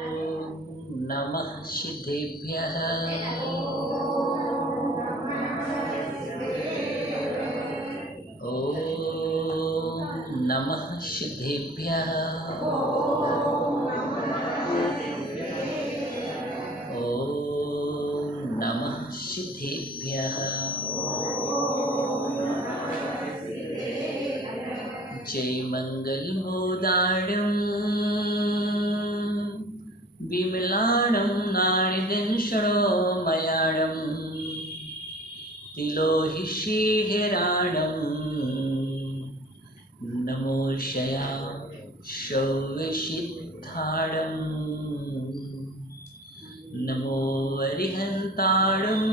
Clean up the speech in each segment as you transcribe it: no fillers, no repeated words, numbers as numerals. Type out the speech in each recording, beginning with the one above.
नमः सिद्धेभ्यः। ॐ नमः सिद्धेभ्यः। ॐ नमः सिद्धेभ्यः। जय मंगलमोदाणं विमलाणं नारिदंशणोमयाणं तिलोहिषीहिराणं नमोषया शौवसिद्धाणं नमो अरिहन्ताणं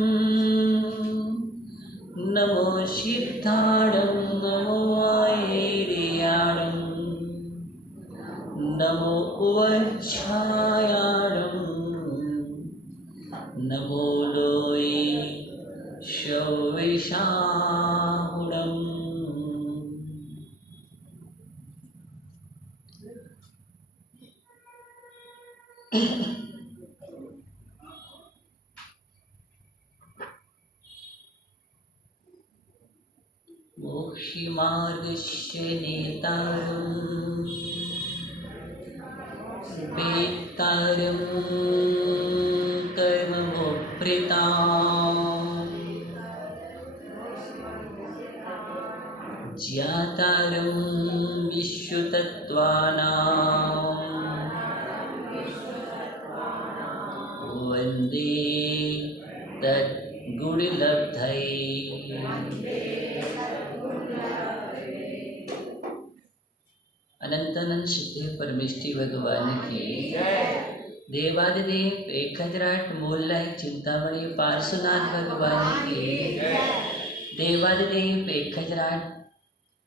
नमो सिद्धाणं नमो आयेर्याणं नमो उवच्छायाणं नमो लोये शौविषाहुणम्। मोक्षमार्गस्य नेतारं वेत्तारं कर्मभोक्तारं ज्ञातारं विश्वतत्त्वानां वन्दे तद्गुणलब्धये। अनंतानंद सिद्धे परमेष्टि भगवान की देवादिदेव एकहजराट मूललय चिंतामणि पार्श्वनाथ भगवान की देवादिदेव एकहजराट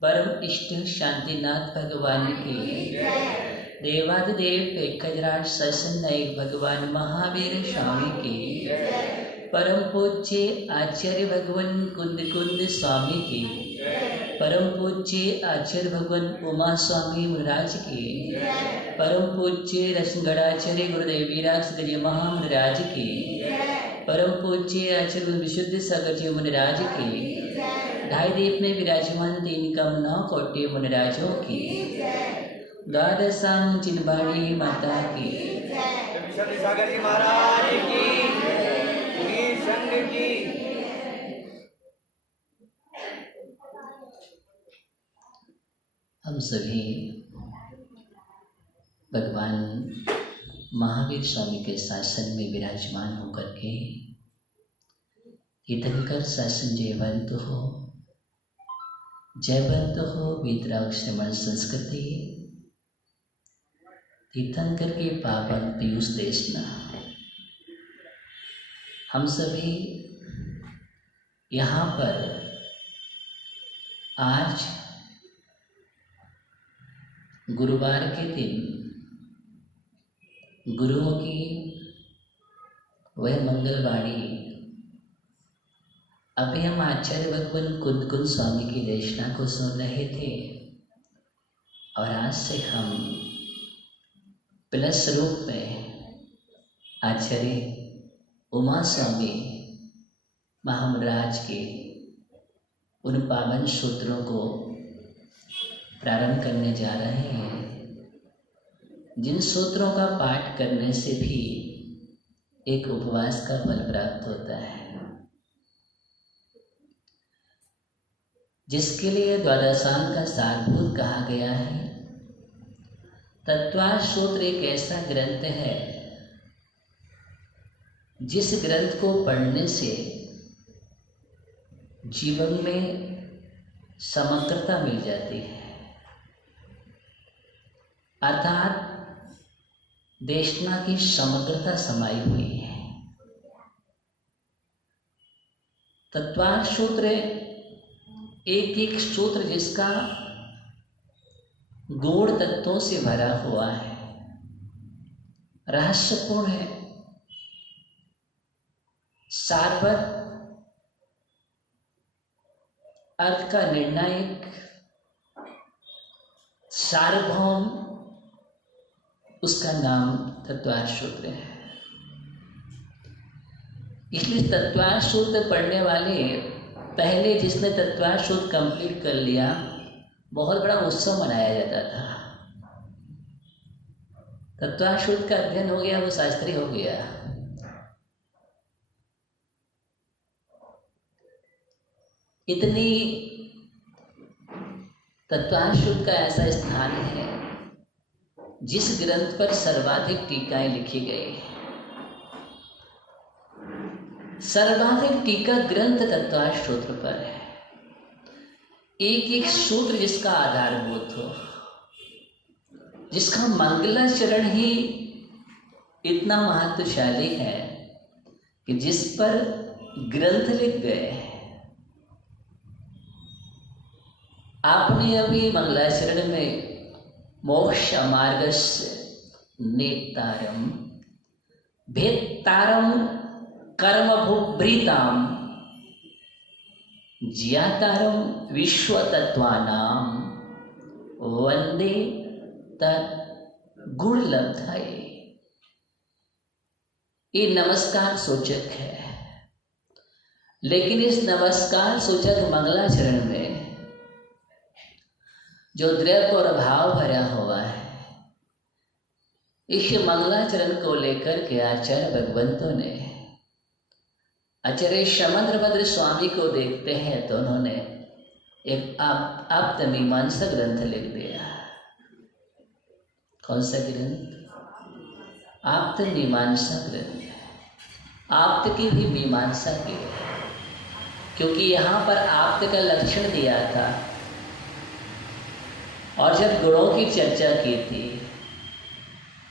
परम इष्ट शांतिनाथ भगवान की देवादिदेव एकहजराट ससन नायक भगवान महावीर स्वामी की परम पूज्य आचार्य भगवान कुंद कुंद स्वामी की परम पूज्य आचार्य भगवान उमा स्वामी महाराज की परम पूज्य रसगढ़ाचार्य गुरुदेव वीराज गज महाराज की परम पूज्य आचार्य विशुद्ध सागर जी मुनिराज की ढाई दीप में विराजमान तीन कम 9 कोटि मुनिराजों की द्वादशां चिन्बाड़ी माता की सागर जी महाराज की संग की। हम सभी भगवान महावीर स्वामी के शासन में विराजमान होकर के तीर्थंकर शासन जयवंत हो वीतराग श्रमण संस्कृति तीर्थंकर के पावन पीयूष देशना। हम सभी यहाँ पर आज गुरुवार के दिन गुरुओं की वह मंगलवाणी अभी हम आचार्य भगवान कुंद कुंद स्वामी की देशना को सुन रहे थे और आज से हम प्लस रूप में आचार्य उमा स्वामी महाराज के उन पावन सूत्रों को प्रारंभ करने जा रहे हैं, जिन सूत्रों का पाठ करने से भी एक उपवास का फल प्राप्त होता है, जिसके लिए द्वादशांग का सारभूत कहा गया है। तत्वार्थ सूत्र एक ऐसा ग्रंथ है जिस ग्रंथ को पढ़ने से जीवन में समग्रता मिल जाती है, अर्थात देशना की समग्रता समाई हुई है। तत्वार्थ सूत्र एक एक सूत्र जिसका गूढ़ तत्वों से भरा हुआ है, रहस्यपूर्ण है, सारवत अर्थ का निर्णायक सार्वभौम उसका नाम तत्वार्थ सूत्र है। इसलिए तत्वार्थ सूत्र पढ़ने वाले, पहले जिसने तत्वार्थ सूत्र कंप्लीट कर लिया, बहुत बड़ा उत्सव मनाया जाता था। तत्वार्थ सूत्र का अध्ययन हो गया, वो शास्त्री हो गया। इतनी तत्वार्थ सूत्र का ऐसा स्थान है जिस ग्रंथ पर सर्वाधिक टीकाएं लिखी गई। सर्वाधिक टीका ग्रंथ तत्वार्थ सूत्र पर है। एक एक सूत्र जिसका आधारभूत हो, जिसका मंगलाचरण ही इतना महत्वशाली है कि जिस पर ग्रंथ लिख गए। आपने अभी मंगलाचरण में मोक्ष मार्गस्य नेतारम भेत्तारम कर्मभुभृताम ज्ञातारम विश्वतत्त्वानां वंदे तद्गुणलब्धाये। ये नमस्कार सूचक है, लेकिन इस नमस्कार सूचक मंगलाचरण में जो द्रव्य और भाव भरा हुआ है, इस मंगलाचरण को लेकर के आचार्य भगवंतों ने आचार्य समुद्रभद्र स्वामी को देखते हैं तो उन्होंने एक आप्त मीमांसा ग्रंथ लिख दिया। कौन सा ग्रंथ? आप्त मीमांसा ग्रंथ। आप्त की भी मीमांसा की है, क्योंकि यहाँ पर आप्त का लक्षण दिया था। और जब गुणों की चर्चा की थी,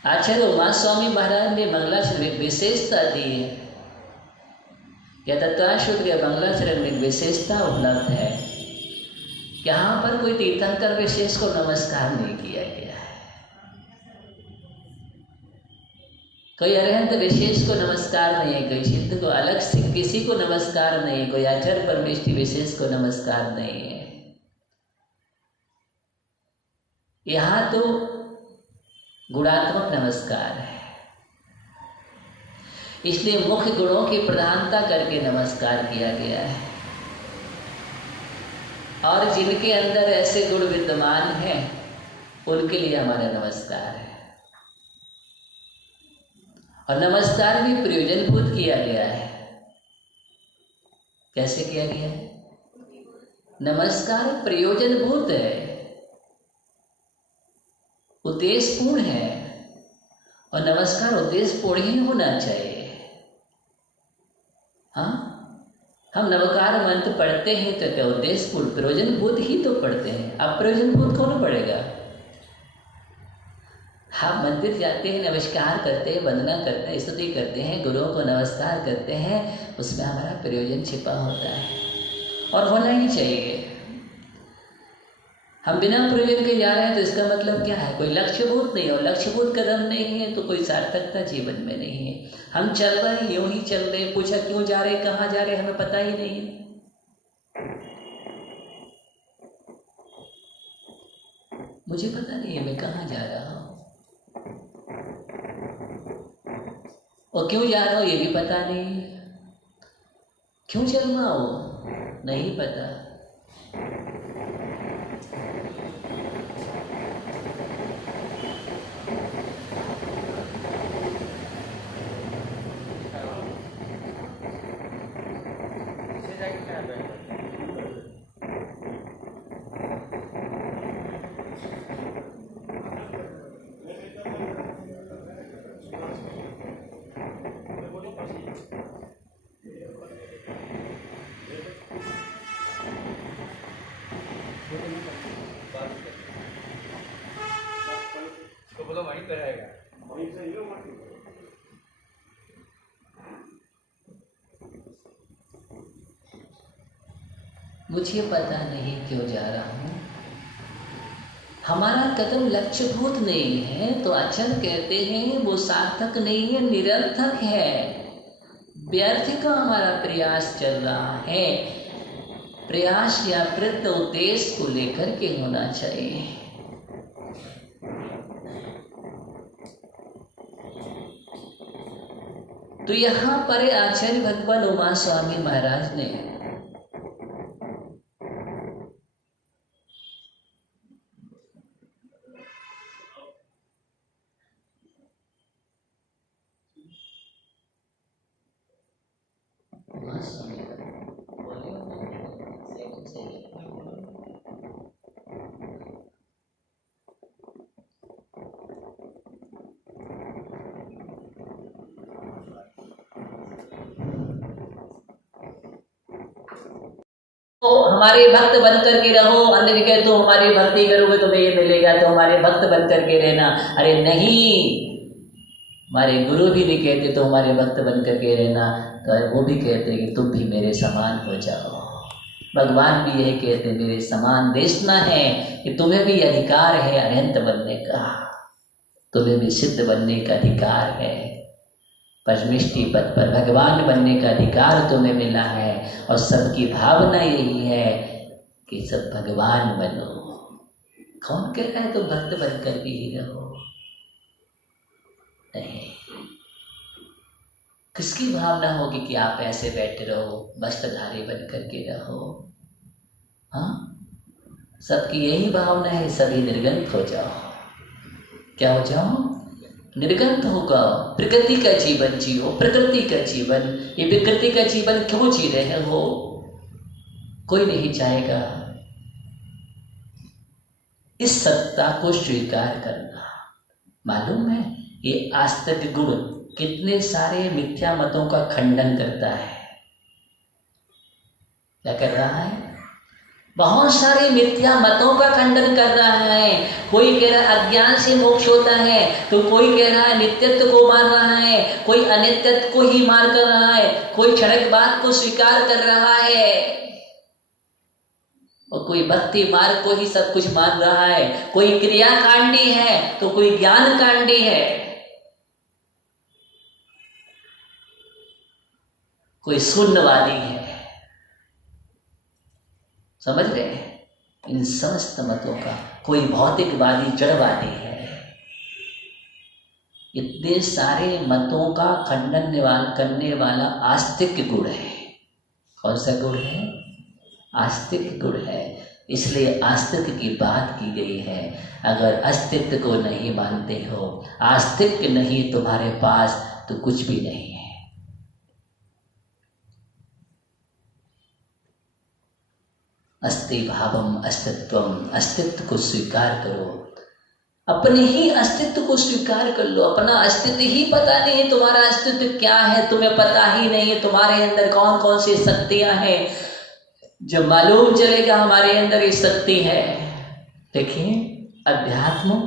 आचार्य उमा स्वामी महाराज ने मंगलाचरण में विशेषता दी है। यह तत्वार्थ सूत्र के मंगलाचरण में विशेषता उपलब्ध है, यहाँ पर कोई तीर्थंकर विशेष को नमस्कार नहीं किया गया है, कोई अरहंत विशेष को नमस्कार नहीं है, कोई सिद्ध को अलग से किसी को नमस्कार नहीं है, कोई आचार्य परमेष्ठी विशेष को नमस्कार नहीं है। यहाँ तो गुणात्मक नमस्कार है, इसलिए मुख्य गुणों की प्रधानता करके नमस्कार किया गया है। और जिनके अंदर ऐसे गुण विद्यमान हैं, उनके लिए हमारा नमस्कार है। और नमस्कार भी प्रयोजनभूत किया गया है। कैसे किया गया है? नमस्कार प्रयोजनभूत है, उद्देश्यपूर्ण है, और नमस्कार उद्देश्यपूर्ण ही होना चाहिए। हाँ, हम नमस्कार मंत्र पढ़ते हैं तो क्या उद्देश्यपूर्ण प्रयोजनभूत ही तो पढ़ते हैं। अब प्रयोजनभूत कौन पढ़ेगा? हम मंदिर जाते हैं, नमस्कार करते हैं, वंदना करते हैं, स्तुति करते हैं, गुरुओं को नमस्कार करते हैं, उसमें हमारा प्रयोजन छिपा होता है और होना ही चाहिए। हम बिना प्रयोजन के जा रहे हैं तो इसका मतलब क्या है? कोई लक्ष्यभूत नहीं, और लक्ष्यभूत कदम नहीं है तो कोई सार्थकता जीवन में नहीं है। हम चल रहे हैं, यूं ही चल रहे हैं, पूछा क्यों जा रहे, कहाँ जा रहे, हमें पता ही नहीं है। मुझे पता नहीं है मैं कहाँ जा रहा हूँ, और क्यों जा रहा हूँ ये भी पता नहीं, क्यों चल रहा हूँ नहीं पता। बोलो वहीं पर रहेगा। मुझे पता नहीं क्यों जा रहा हूँ, हमारा कदम लक्ष्यभूत नहीं है तो आचार्य कहते हैं वो सार्थक नहीं है, निरर्थक है, व्यर्थ का हमारा प्रयास चल रहा है। प्रयास या प्रयत्न उद्देश्य को लेकर के होना चाहिए। तो यहाँ पर आचार्य भगवान उमा स्वामी महाराज ने तो हमारे भक्त बन करके रहो, अन्य जगह तो हमारी भक्ति करोगे तुम्हें ये मिलेगा, तो हमारे भक्त बन करके रहना। अरे नहीं, हमारे गुरु भी नहीं कहते तो हमारे भक्त बन करके रहना, तो वो भी कहते कि तुम भी मेरे समान हो जाओ। भगवान भी यही कहते मेरे समान देखना है कि तुम्हें भी अधिकार है अनंत बनने का, तुम्हें भी सिद्ध बनने का अधिकार है, परमिष्टि पद पर भगवान बनने का अधिकार तुम्हें मिला है। और सबकी भावना यही है कि सब भगवान बनो। कौन कह रहा है तुम भक्त बनकर भी ही रहो? नहीं, किसकी भावना होगी कि आप ऐसे बैठे रहो, वस्त्रधारी बन करके रहो? हाँ, सबकी यही भावना है, सभी निर्गंत हो जाओ। क्या हो जाओ? निर्गंत होगा। प्रकृति का जीवन जियो, प्रकृति का जीवन। ये प्रकृति का जीवन क्यों जी रहे हो? कोई नहीं चाहेगा। इस सत्ता को स्वीकार करना। मालूम है ये आस्तिक गुण कितने सारे मिथ्या मतों का खंडन करता है। क्या कर रहा है? बहुत सारे मिथ्या मतों का खंडन कर रहा है। कोई कह रहा है अज्ञान से मोक्ष होता है, तो कोई कह रहा है नित्यत्व को मान रहा है, कोई अनित्यत्व को ही मान कर रहा है, कोई क्षणिकवाद को स्वीकार कर रहा है, और कोई भक्ति मार्ग को ही सब कुछ मान रहा है। कोई क्रिया कांडी है तो कोई ज्ञान कांडी है, कोई शून्यवादी है। समझ रहे हैं? इन समस्त मतों का कोई भौतिकवादी जड़वादी है। इतने सारे मतों का खंडन करने वाला आस्तिक गुण है। कौन सा गुण है? आस्तिक गुण है। इसलिए आस्तिक की बात की गई है। अगर अस्तित्व को नहीं मानते हो, आस्तिक नहीं तुम्हारे पास, तो कुछ भी नहीं है। अस्ति भावम अस्तित्वम, अस्तित्व को स्वीकार करो। अपने ही अस्तित्व को स्वीकार कर लो। अपना अस्तित्व ही पता नहीं है, तुम्हारा अस्तित्व क्या है तुम्हें पता ही नहीं है। तुम्हारे अंदर कौन कौन सी शक्तियां हैं, जब मालूम चलेगा हमारे अंदर ये शक्ति है। देखिए, अध्यात्म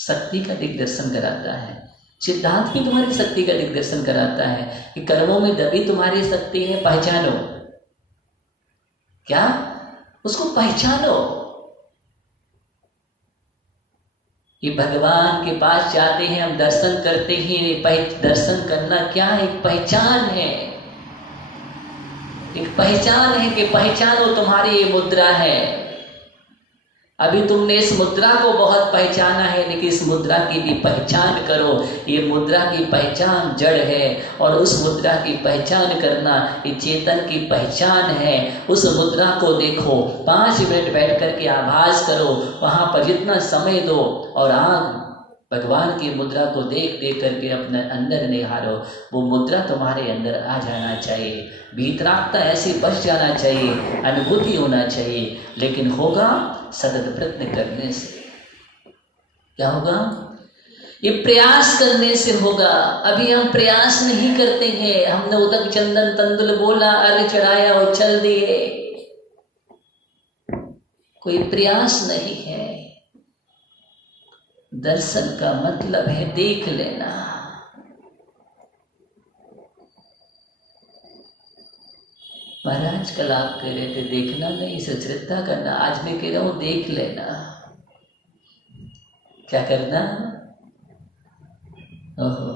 शक्ति का दिग्दर्शन कराता है, सिद्धांत भी तुम्हारी शक्ति का दिग्दर्शन कराता है कि कर्मों में दबी तुम्हारी शक्ति है। पहचानो। क्या? उसको पहचानो। ये भगवान के पास जाते हैं हम, दर्शन करते हैं। दर्शन करना क्या? एक पहचान है। एक पहचान है कि पहचानो तुम्हारी ये मुद्रा है। अभी तुमने इस मुद्रा को बहुत पहचाना है, लेकिन इस मुद्रा की भी पहचान करो। ये मुद्रा की पहचान जड़ है, और उस मुद्रा की पहचान करना ये चेतन की पहचान है। उस मुद्रा को देखो, 5 मिनट बैठ कर के आभास करो, वहाँ पर जितना समय दो, और आग भगवान की मुद्रा को देख देख करके अपने अंदर निहारो। वो मुद्रा तुम्हारे अंदर आ जाना चाहिए, भीतरात्मा ऐसी बस जाना चाहिए, अनुभूति होना चाहिए। लेकिन होगा सतत प्रयत्न करने से। क्या होगा? ये प्रयास करने से होगा। अभी हम प्रयास नहीं करते हैं। हमने उदक चंदन तंदुल बोला, अर्घ चढ़ाया और चल दिए। कोई प्रयास नहीं है। दर्शन का मतलब है देख लेना। महाराज कल आप कह रहे थे देखना नहीं, इसे श्रद्धा करना। आज मैं कह रहा हूं देख लेना। क्या करना? ओहो,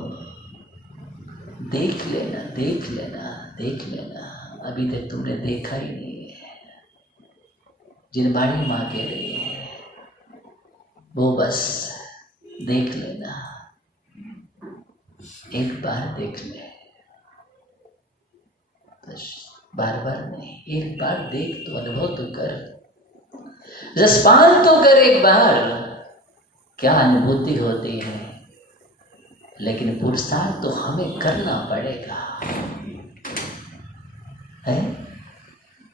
देख लेना, देख लेना, देख लेना। अभी तक तुमने देखा ही नहीं है। जिनवाणी माँ कह रही है वो बस देख लेना, एक बार देख ले। बस बार बार नहीं, एक बार देख तो, अनुभव तो कर, रसपान तो कर एक बार, क्या अनुभूति होती है। लेकिन पुरुषार्थ तो हमें करना पड़ेगा, है?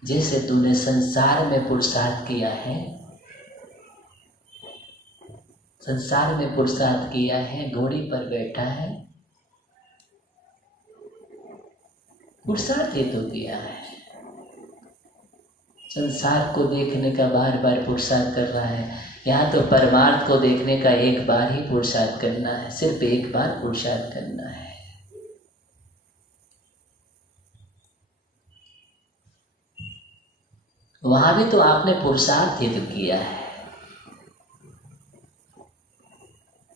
जैसे तूने संसार में पुरुषार्थ किया है, संसार में पुरुषार्थ किया है, घोड़ी पर बैठा है, पुरुषार्थ ये तो किया है। संसार को देखने का बार बार पुरुषार्थ कर रहा है, यहाँ तो परमार्थ को देखने का एक बार ही पुरुषार्थ करना है, सिर्फ एक बार पुरुषार्थ करना है। वहां भी तो आपने पुरुषार्थ ही तो किया है,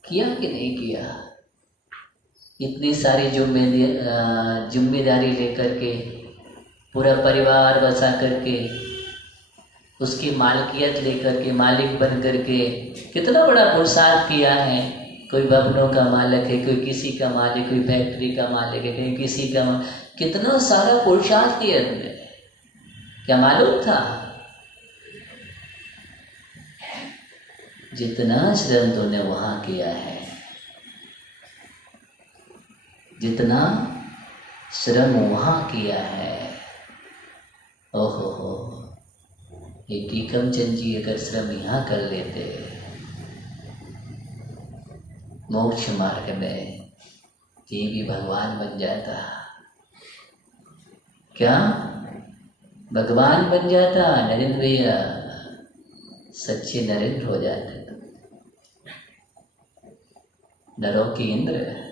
किया कि नहीं किया? इतनी सारी जिम्मेदारी लेकर के, पूरा परिवार बसा करके, उसकी मालिकियत लेकर के, मालिक बन करके कितना बड़ा पुरुषार्थ किया है। कोई भवनों का मालिक है, कोई किसी का मालिक, कोई फैक्ट्री का मालिक है, कोई किसी का कितना सारा पुरुषार्थ किया तुमने, क्या मालूम था? जितना श्रम तूने वहां किया है, जितना श्रम वहां किया है, ओहो हो, ये टीकम चंद जी अगर श्रम यहाँ कर लेते, मोक्ष मार्ग में, ये भी भगवान बन जाता। क्या भगवान बन जाता? नरेंद्र भैया सच्चे नरेंद्र हो जाते, नरों की इंद्र।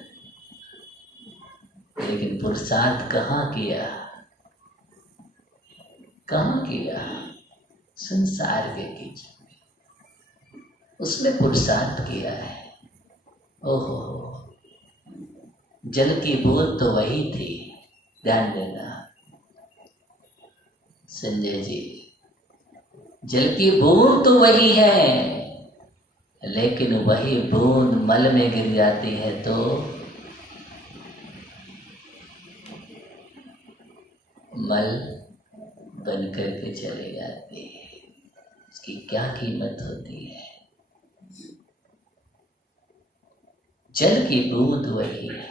लेकिन पुरुषार्थ कहाँ किया, कहाँ किया? संसार के कीचड़ में, उसमें पुरुषार्थ किया है। ओहो, जल की बूंद तो वही थी, ध्यान देना संजय जी, जल की बूंद तो वही है, लेकिन वही बूंद मल में गिर जाती है तो मल बन करके चली जाती है। उसकी क्या कीमत होती है? जल की बूंद वही है,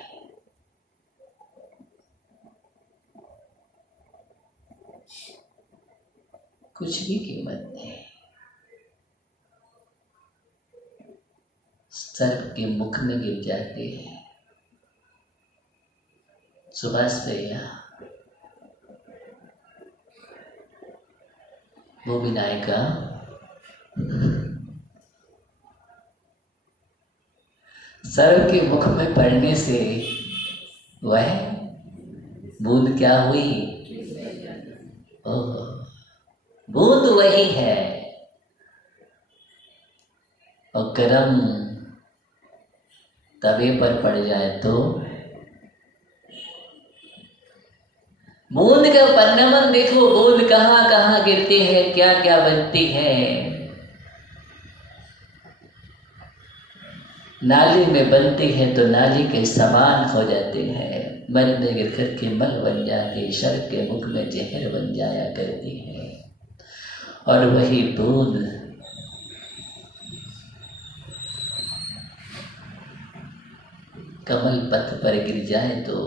कुछ भी कीमत नहीं। सर्प के मुख में गिर जाते हैं। सुभाष भैया, वो विनायका, सर्प के मुख में पड़ने से वह बूंद क्या हुई? ओह, बूंद वही है। और गरम तवे पर पड़ जाए तो बूंद का परिणमन देखो, बूंद कहाँ कहाँ गिरती है, क्या क्या बनती है। नाली में बनती है तो नाली के समान हो जाते हैं, मल में गिर करके मल बन जाके सर्प के मुख में जहर बन जाया करती है। और वही बूंद कमल पथ पर गिर जाए तो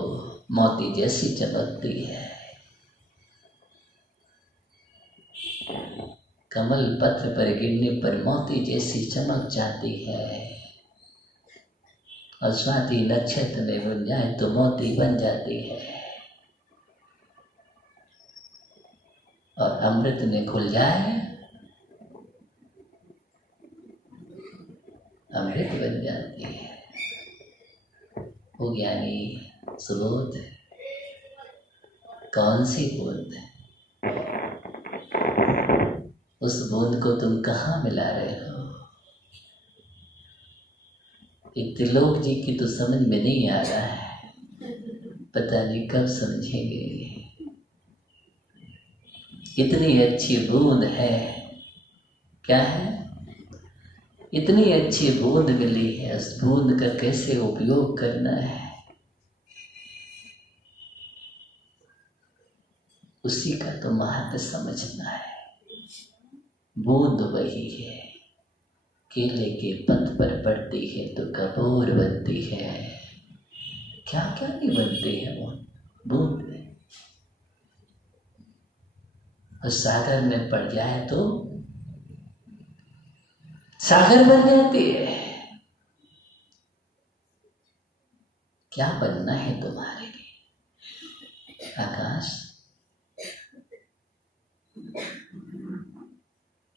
मोती जैसी चमकती है। कमल पत्र पर गिरने पर मोती जैसी चमक जाती है, और स्वाति नक्षत्र में बन जाए तो मोती बन जाती है, और अमृत में खुल जाए अमृत बन जाती है। वो ज्ञानी सुबोध, कौन सी बूंद? उस बूंद को तुम कहाँ मिला रहे हो? एक त्रिलोक जी की तो समझ में नहीं आ रहा है, पता नहीं कब समझेंगे। इतनी अच्छी बूंद है, क्या है? इतनी अच्छी बूंद मिली है, उस बूंद का कैसे उपयोग करना है। उसी का तो महत्व समझना है। बूंद वही है, केले के पत्त पर पड़ती है तो कपूर बनती है। क्या क्या नहीं बनती है वो बूंद। और सागर में पड़ जाए तो सागर बन जाती है। क्या बनना है तुम्हारे लिए? आकाश,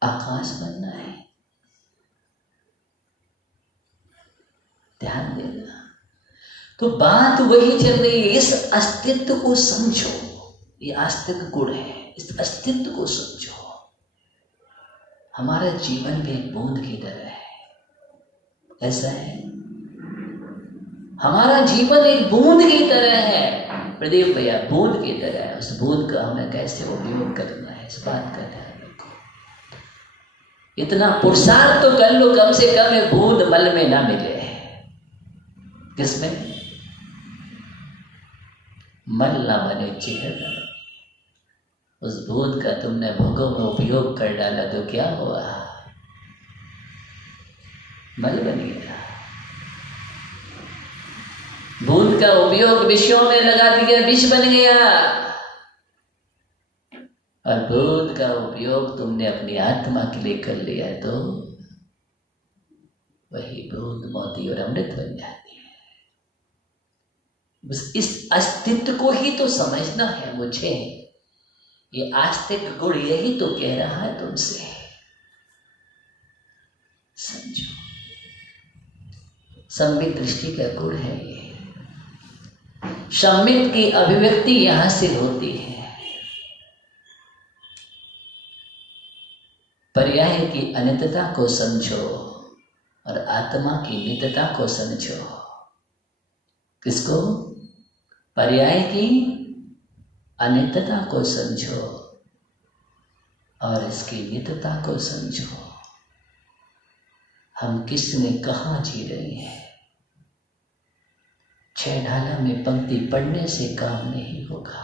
आकाश बनना है। ध्यान देना। तो बात वही चल रही है, इस अस्तित्व को समझो। ये आस्तिक गुण है, इस अस्तित्व को समझो। हमारा जीवन भी एक बूंद की तरह है। ऐसा है, हमारा जीवन एक बूंद की तरह है। प्रदीप भैया, बूंद की तरह है। उस बूंद का हमें कैसे उपयोग करना है, इस बात का ध्यान रखो। इतना पुरुषार्थ तो कर लो, कम से कम ये बूंद मल में ना मिले। किसमें? मल ना बने चेहरा। उस बूंद का तुमने भोगों में उपयोग कर डाला तो क्या हुआ? मल बन गया। बूंद का उपयोग विषयों में लगा दिया, विष बन गया। और बूंद का उपयोग तुमने अपनी आत्मा के लिए कर लिया तो वही बूंद मोती और अमृत बन जाती है। बस इस अस्तित्व को ही तो समझना है मुझे। ये आस्तिक गुण यही तो कह रहा है तुमसे, समझो। संबित दृष्टि का गुण है ये। संबित की अभिव्यक्ति यहां से होती है। पर्याय की अनित्यता को समझो और आत्मा की नित्यता को समझो। किसको? पर्याय की अनित्यता को समझो और इसकी नित्यता को समझो। हम किस में कहाँ जी रहे हैं। 6 ढाला में पंक्ति पढ़ने से काम नहीं होगा।